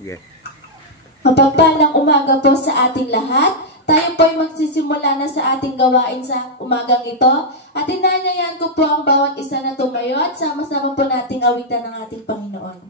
Yes. Mapagpalang umaga po sa ating lahat. Tayo po ay magsisimula na sa ating gawain sa umagang ito. At inanyayahan ko po ang bawat isa na tumayo at sama-sama po nating awitan ng ating Panginoon.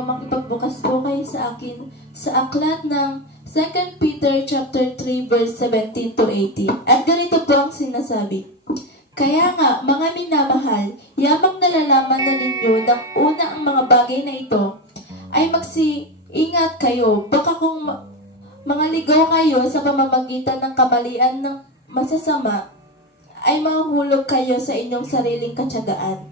Makipagbukas po kayo sa akin sa aklat ng 2 Peter chapter 3 verse 17 to 18. At ganito po ang sinasabi. Kaya nga, mga minamahal, yamang nalalaman na ninyo ng una ang mga bagay na ito, ay magsi-ingat kayo. Baka kung mga ligaw kayo sa pamamagitan ng kamalian ng masasama, ay mahulog kayo sa inyong sariling katyagaan.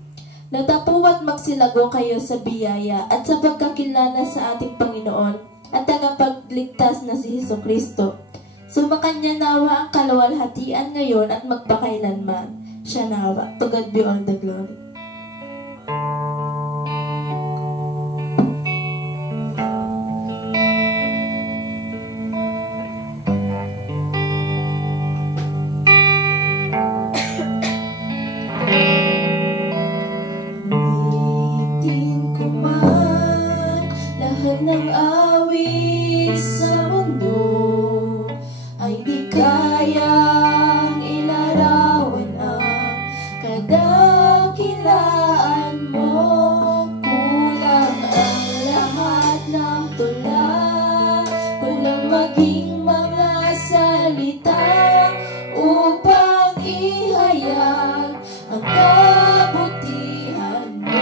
Natapuwat magsilago kayo sa biyaya at sa pagkakilala sa ating Panginoon at tagapagligtas na si Jesucristo. Sumakanya nawa ang kaluwalhatian ngayon at magpakailanman. Siya nawa. To God be all the glory. Ng awit sa mundo ay di kayang ilarawan ang kadakilaan mo. Kulang ang lahat ng tula, kulang maging mga salita upang ihayag ang kabutihan mo.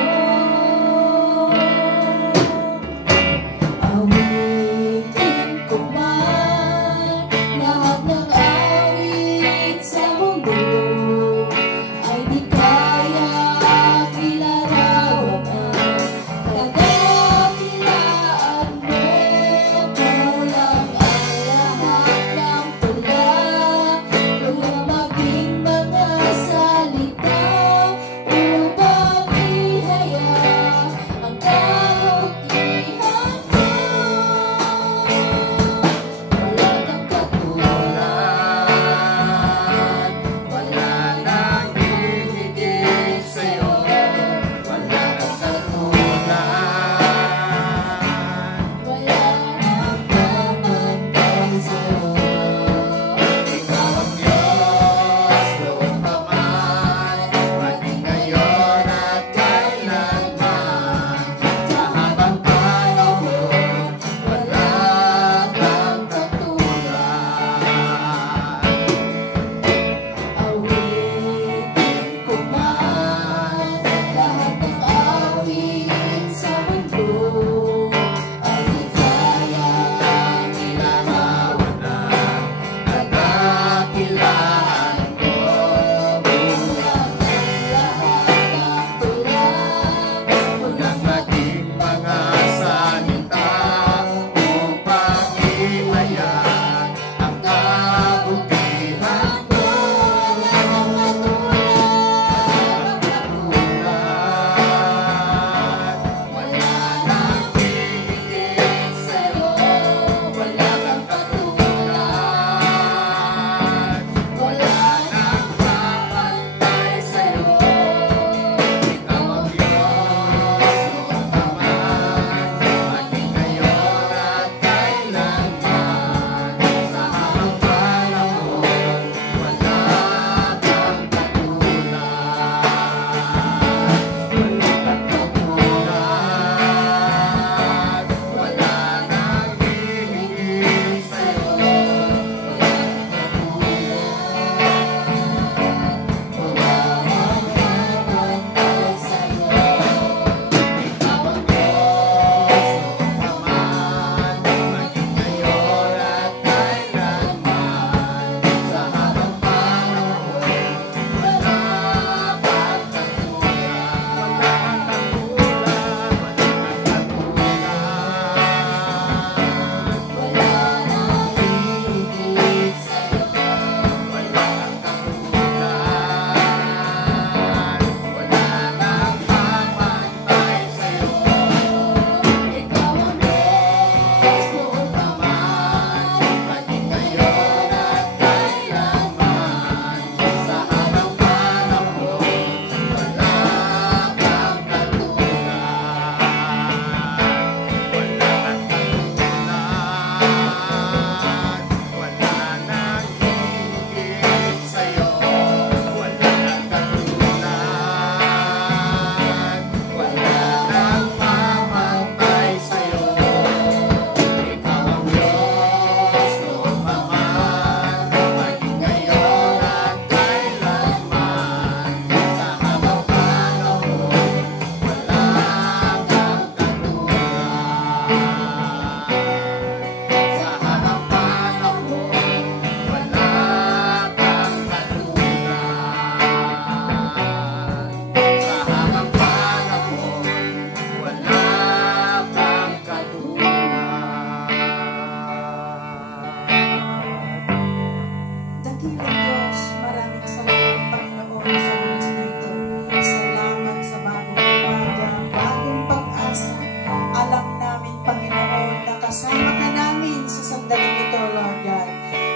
kasama ka namin sa sandaling ito, Lord God.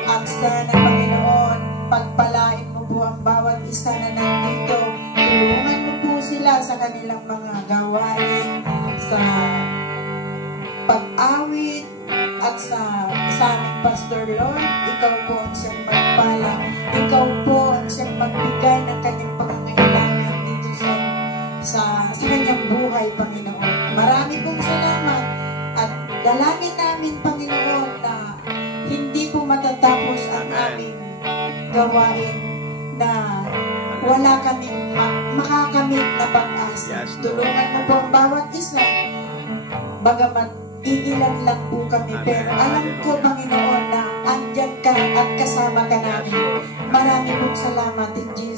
At sana, Panginoon, pagpalain mo po ang bawat isa na nandito. Tulungan mo po sila sa kanilang mga gawain, sa pag-awit, at sa aming Pastor Lord. Ikaw po ang siyang magpala. Ikaw po ang siyang magbigay ng kanyang pangangailangan dito sa kanyang buhay, Panginoon. Marami pong salamat at dalangin namin, Panginoon, na hindi po matatapos ang aming gawain, na wala kaming makakamit na pag-asa. Tulungan mo po ang bawat isa, bagamat iilan lang po kami, pero alam ko, Panginoon, na andyan ka at kasama ka namin. Marami pong salamat in Jesus.